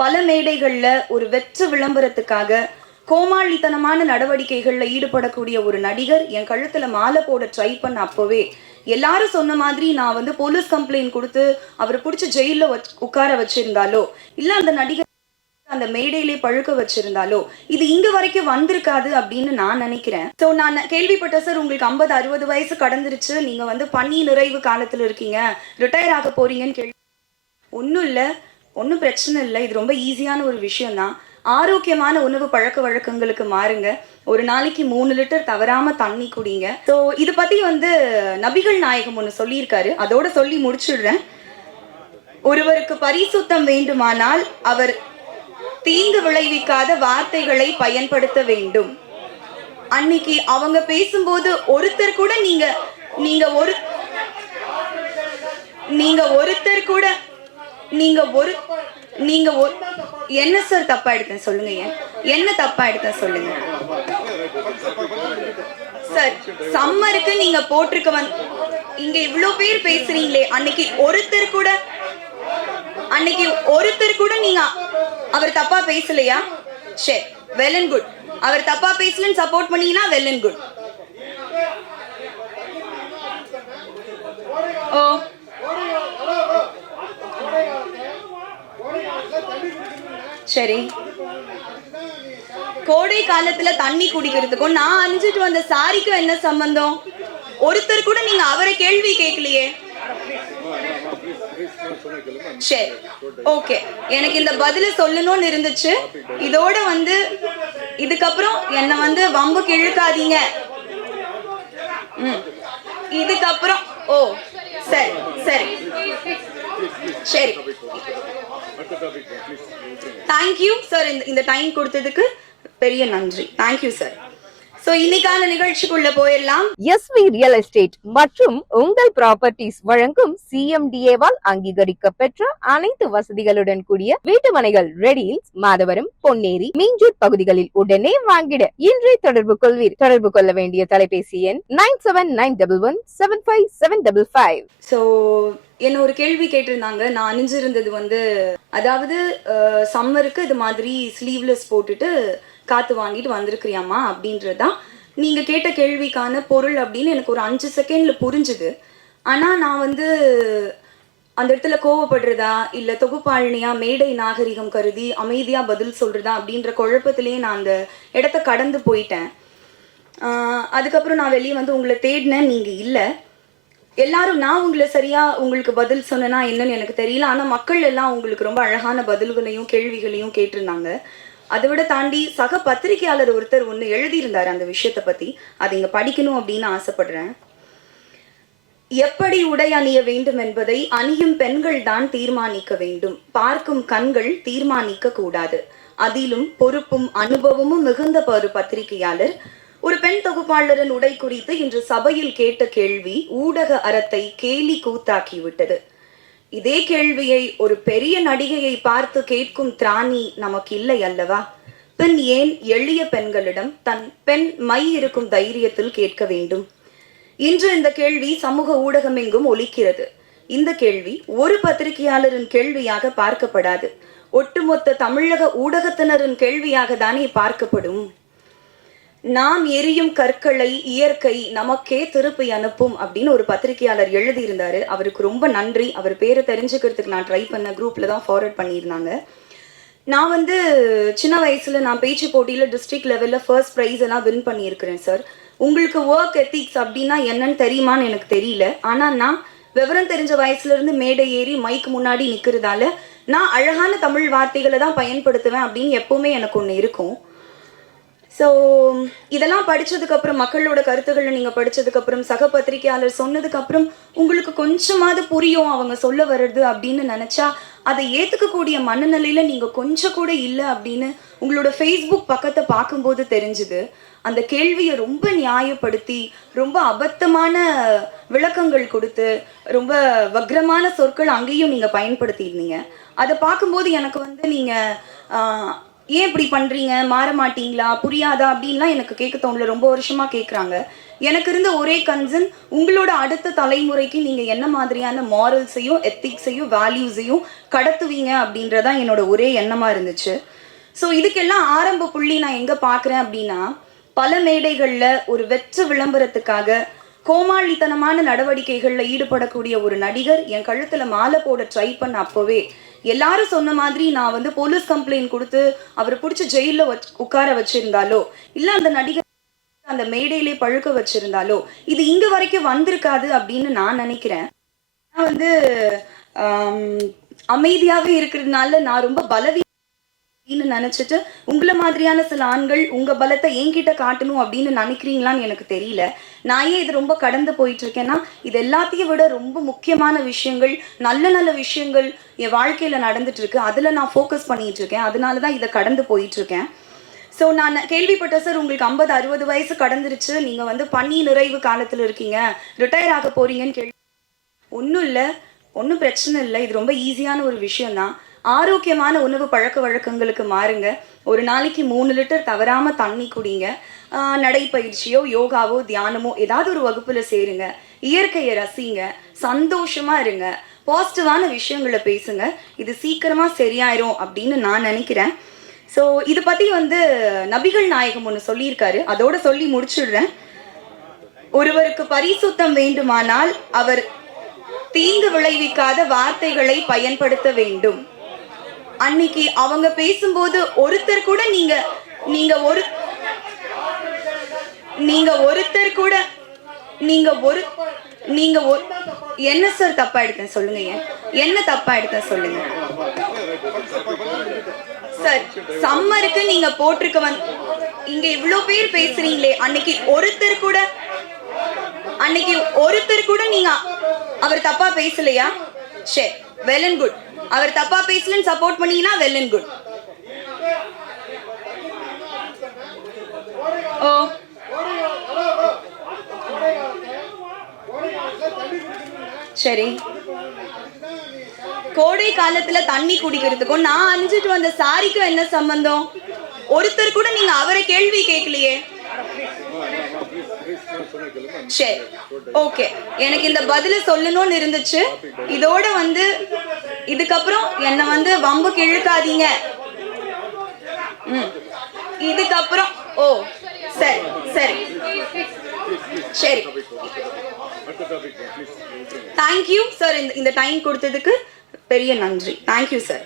பல மேடைகள்ல ஒரு வெற்று விளம்பரத்துக்காக கோமாளித்தனமான நடவடிக்கைகள்ல ஈடுபடக்கூடிய ஒரு நடிகர் என் கழுத்துல மாலை போட ட்ரை பண்ண அப்பவே எல்லாரும் சொன்ன மாதிரி நான் வந்து போலீஸ் கம்ப்ளைண்ட் கொடுத்து அவரை பிடிச்சி ஜெயில உட்கார வச்சிருந்தாலோ இல்ல அந்த நடிகர் அந்த மேடையிலே பழுக்க வச்சிருந்தாலோ இது இங்க வரைக்கும் வந்திருக்காது அப்படின்னு நான் நினைக்கிறேன். ஸோ நான் கேள்விப்பட்ட சார் உங்களுக்கு 50-60 வயசு கடந்துருச்சு, நீங்க வந்து பணி நிறைவு காலத்துல இருக்கீங்க, ரிட்டையர் ஆக போறீங்கன்னு கேள்வி. ஒன்றும் இல்லை, ஒன்றும் பிரச்சனை இல்லை, இது ரொம்ப ஈஸியான ஒரு விஷயம்தான். ஆரோக்கியமான உணவு பழக்க வழக்கங்களுக்கு மாறுங்க. ஒரு நாளைக்கு 3 லிட்டர் தவறாம தண்ணி குடிங்க. ஸோ இது பத்தி வந்து நபிகள் நாயகம் ஒன்று சொல்லியிருக்காரு, அதோட சொல்லி முடிச்சிடுறேன். ஒருவருக்கு பரிசுத்தம் வேண்டுமானால் அவர் தீங்கு விளைவிக்காத வார்த்தைகளை பயன்படுத்த வேண்டும். அன்னைக்கு அவங்க பேசும்போது ஒருத்தர் கூட நீங்க நீங்க ஒரு நீங்க ஒருத்தர் கூட நீங்க ஒரு நீங்க என்ன சார் தப்பா எடுத்தேன் சொல்லுங்க, என்ன தப்பா எடுத்தேன் சொல்லுங்க சார். சம்மருக்கு நீங்க போட்டிருக்க இங்க இவ்வளவு பேர் பேசுறீங்களே, அன்னைக்கு ஒருத்தர் கூட நீங்க அவர் தப்பா பேசலையா? சரி, வெல் அண்ட் குட். அவர் தப்பா பேசலன்னு சப்போர்ட் பண்ணீங்கன்னா வெல் அண்ட் குட். ஓ சரி, கோடை காலத்துல தண்ணி குடிக்கிறதுக்கும் நான் அணிஞ்சிட்டு வந்த சாரிக்கும் என்ன சம்பந்தம்? ஒருத்தர் கூட நீங்க அவரை கேள்வி கேட்கலையே. சரி, ஓகே, எனக்கு இந்த பதில சொல்லணும்னு இருந்துச்சு. இதோட வந்து இதுக்கப்புறம் என்ன வந்து வம்புக்கு இழுக்காதீங்க. இதுக்கப்புறம் ஓ சரி சரி சரி, தேங்க்யூ சார், இந்த டைம் கொடுத்ததுக்கு பெரிய நன்றி. Thank you sir. சோ இன்னைக்கான நிகழ்ச்சிக்குள்ள போயிடலாம். எஸ்வி ரியல் எஸ்டேட் மற்றும் உங்கள் ப்ராப்பர்ட்டிஸ் வழங்கும் சிஎம்டிஏவால் அங்கீகரிக்க பெற்ற அனைத்து வசதிகளுடன் கூடிய வீட்டுமனைகள் ரெடியில்ஸ், மாதவரம், பொன்னேரி, மீஞ்சூர் பகுதிகளில் உடனே வாங்கிட இன்றே தொடர்பு கொள்வீர். தொடர்பு கொள்ள வேண்டிய தொலைபேசி எண் 9791175755. சோ என்ன ஒரு கேள்வி கேட்டிருந்தாங்க. நான் அணிஞ்சிருந்தது வந்து, அதாவது சம்மருக்கு இது மாதிரி ஸ்லீவ்லெஸ் போட்டுட்டு காத்து வாங்கிட்டு வந்திருக்கிறியாமா அப்படின்றதுதான் நீங்க கேட்ட கேள்விக்கான பொருள் அப்படின்னு எனக்கு ஒரு 5 செகண்ட்ல புரிஞ்சுது. ஆனா நான் வந்து அந்த இடத்துல கோவப்படுறதா இல்ல தொகுப்பாளினியா மேடை நாகரிகம் கருதி அமைதியா பதில் சொல்றதா அப்படின்ற குழப்பத்திலேயே நான் அந்த இடத்த கடந்து போயிட்டேன். அதுக்கப்புறம் நான் வெளியே வந்து உங்களை தேடினேன், நீங்க இல்லை. எல்லாரும் நான் உங்களை சரியா உங்களுக்கு பதில் சொன்னேன்னா என்னன்னு எனக்கு தெரியல. ஆனா மக்கள் எல்லாம் உங்களுக்கு ரொம்ப அழகான பதில்களையும் கேள்விகளையும் கேட்டிருந்தாங்க. அதை விட தாண்டி சக பத்திரிகையாளர் ஒருத்தர் ஒன்று எழுதியிருந்தார் அந்த விஷயத்தை பத்தி, அதை இங்க படிக்கணும் அப்படின்னு ஆசைப்படுறேன். எப்படி உடை அணிய வேண்டும் என்பதை அணியும் பெண்கள் தான் தீர்மானிக்க வேண்டும், பார்க்கும் கண்கள் தீர்மானிக்க கூடாது. அதிலும் பொறுப்பும் அனுபவமும் மிகுந்த ஒரு பத்திரிகையாளர் ஒரு பெண் தொகுப்பாளரின் உடை குறித்து இன்று சபையில் கேட்ட கேள்வி ஊடக அறத்தை கேலி கூத்தாக்கிவிட்டது. இதே கேள்வியை ஒரு பெரிய நடிகையை பார்த்து கேட்கும் திராணி நமக்கு இல்லை அல்லவா? பின் ஏன் எளிய பெண்களிடம் தன் பெண் மை இருக்கும் தைரியத்தில் கேட்க வேண்டும்? இன்று இந்த கேள்வி சமூக ஊடகம் எங்கும் ஒலிக்கிறது. இந்த கேள்வி ஒரு பத்திரிகையாளரின் கேள்வியாக பார்க்கப்படாது, ஒட்டுமொத்த தமிழக ஊடகத்தினரின் கேள்வியாக தானே பார்க்கப்படும். நாம் எரியும் கற்களை இயற்கை நமக்கே திருப்பி அனுப்பும் அப்படின்னு ஒரு பத்திரிகையாளர் எழுதியிருந்தாரு. அவருக்கு ரொம்ப நன்றி. அவர் பேரை தெரிஞ்சுக்கிறதுக்கு நான் ட்ரை பண்ண குரூப்ல தான் ஃபார்வர்ட் பண்ணியிருந்தாங்க. நான் வந்து சின்ன வயசுல நான் பேச்சு போட்டியில டிஸ்ட்ரிக்ட் லெவல்ல ஃபர்ஸ்ட் ப்ரைஸ் எல்லாம் வின் பண்ணியிருக்கிறேன் சார். உங்களுக்கு ஒர்க் எத்திக்ஸ் அப்படின்னா என்னன்னு தெரியுமான்னு எனக்கு தெரியல. ஆனா நான் விவரம் தெரிஞ்ச வயசுல இருந்து மேடை ஏறி மைக்கு முன்னாடி நிக்கிறதால நான் அழகான தமிழ் வார்த்தைகளை தான் பயன்படுத்துவேன் அப்படின்னு எப்பவுமே எனக்கு ஒன்று இருக்கும். ஸோ இதெல்லாம் படித்ததுக்கப்புறம், மக்களோட கருத்துக்களை நீங்கள் படித்ததுக்கப்புறம், சக பத்திரிகையாளர் சொன்னதுக்கப்புறம் உங்களுக்கு கொஞ்சமாவது புரியும் அவங்க சொல்ல வர்றது அப்படின்னு நினச்சா அதை ஏற்றுக்கக்கூடிய மனநிலையில் நீங்கள் கொஞ்சம் கூட இல்லை அப்படின்னு உங்களோட ஃபேஸ்புக் பக்கத்தை பார்க்கும்போது தெரிஞ்சுது. அந்த கேள்வியை ரொம்ப நியாயப்படுத்தி ரொம்ப அபத்தமான விளக்கங்கள் கொடுத்து ரொம்ப வக்ரமான சொற்கள் அங்கேயும் நீங்கள் பயன்படுத்தியிருந்தீங்க. அதை பார்க்கும்போது எனக்கு வந்து நீங்கள் ஏன் இப்படி பண்றீங்க, மாற மாட்டீங்களா, புரியாதா அப்படின்லாம் எனக்கு கேட்க தோணல. ரொம்ப வருஷமா கேட்குறாங்க. எனக்கு இருந்த ஒரே கன்சர்ன், உங்களோட அடுத்த தலைமுறைக்கு நீங்க என்ன மாதிரியான மாரல்ஸையும் எத்திக்ஸையும் வேல்யூஸையும் கடத்துவீங்க அப்படின்றதான் என்னோட ஒரே எண்ணமா இருந்துச்சு. ஸோ இதுக்கெல்லாம் ஆரம்ப புள்ளி நான் எங்க பார்க்குறேன் அப்படின்னா, பல மேடைகள்ல ஒரு வெற்று விளம்பரத்துக்காக கோமாளித்தனமான நடவடிக்கைகள்ல ஈடுபடக்கூடிய ஒரு நடிகர் என் கழுத்துல மாலை போட ட்ரை பண்ண அப்போவே எல்லாரும் சொன்ன மாதிரி நான் வந்து போலீஸ் கம்ப்ளைண்ட் கொடுத்து அவரை பிடிச்சி ஜெயில உட்கார வச்சிருந்தாலோ இல்ல அந்த நடிகர் அந்த மேடையிலே பழுக்க வச்சிருந்தாலோ இது இங்க வரைக்கும் வந்திருக்காது அப்படின்னு நான் நினைக்கிறேன். நான் வந்து அமைதியாவே இருக்கிறதுனால நான் ரொம்ப நினைச்சிட்டு உங்களை மாதிரியான சில ஆண்கள் உங்க பலத்தை என்கிட்ட காட்டணும் அப்படின்னு நினைக்கிறீங்களான்னு எனக்கு தெரியல. நான் ஏன் இது ரொம்ப கடந்து போயிட்டு இருக்கேன்னா, இது எல்லாத்தையும் விட ரொம்ப முக்கியமான விஷயங்கள், நல்ல நல்ல விஷயங்கள் என் வாழ்க்கையில நடந்துட்டு இருக்கு. அதுல நான் ஃபோக்கஸ் பண்ணிட்டு இருக்கேன். அதனாலதான் இதை கடந்து போயிட்டு இருக்கேன். ஸோ நான் கேள்விப்பட்ட சார் உங்களுக்கு 50-60 வயசு கடந்துருச்சு, நீங்க வந்து பணி நிறைவு காலத்துல இருக்கீங்க, ரிட்டையர் ஆக போறீங்கன்னு கேள்வி. ஒன்றும் இல்லை, ஒன்றும் பிரச்சனை இல்லை. இது ரொம்ப ஈஸியான ஒரு விஷயம்தான். ஆரோக்கியமான உணவு பழக்க வழக்கங்களுக்கு மாறுங்க. ஒரு நாளைக்கு 3 லிட்டர் தவறாம தண்ணி குடிங்க. நடைப்பயிற்சியோ யோகாவோ தியானமோ ஏதாவது ஒரு வகுப்புல சேருங்க. இயற்கையை ரசிங்க. சந்தோஷமா இருங்க. பாசிட்டிவான விஷயங்களை பேசுங்க. இது சீக்கிரமா சரியாயிரும் அப்படின்னு நான் நினைக்கிறேன். ஸோ இதை பத்தி வந்து நபிகள் நாயகம் ஒன்று சொல்லியிருக்காரு. அதோட சொல்லி முடிச்சுடுறேன். ஒருவருக்கு பரிசுத்தம் வேண்டுமானால் அவர் தீங்கு விளைவிக்காத வார்த்தைகளை பயன்படுத்த வேண்டும். அன்னைக்கு அவங்க பேசும்போது ஒருத்தர் கூட நீங்க என்ன சார் தப்பா எடுத்தேன் சொல்லுங்க. என்ன தப்பா எடுத்தேன் சொல்லுங்க சார். சம்மருக்கு நீங்க போட்டிருக்க இங்க இவ்வளவு பேர் பேசுறீங்களே, அன்னைக்கு ஒருத்தர் கூட நீங்க அவர் தப்பா பேசலையா? சரி, வெல் அண்ட் குட். அவர் தப்பா பேசலன்னு சப்போர்ட் பண்ணீங்கன்னா வெல் அண்ட் குட். ஓ சரி, கோடை காலத்துல தண்ணி குடிக்கிறதுக்கும் நான் அணிஞ்சிட்டு வந்த சாரிக்கும் என்ன சம்பந்தம்? ஒருத்தர் கூட நீங்க அவரை கேள்வி கேட்கலையே. சரி, ஓகே, எனக்கு இந்த பதில சொல்லணும்னு இருந்துச்சு. இதோட வந்து இதுக்கப்புறம் என்ன வந்து வம்புக்கு இழுக்காதீங்க. இதுக்கப்புறம் ஓ சரி சரி சரி, தேங்க்யூ சார். இந்த டைம் கொடுத்ததுக்கு பெரிய நன்றி. Thank you sir.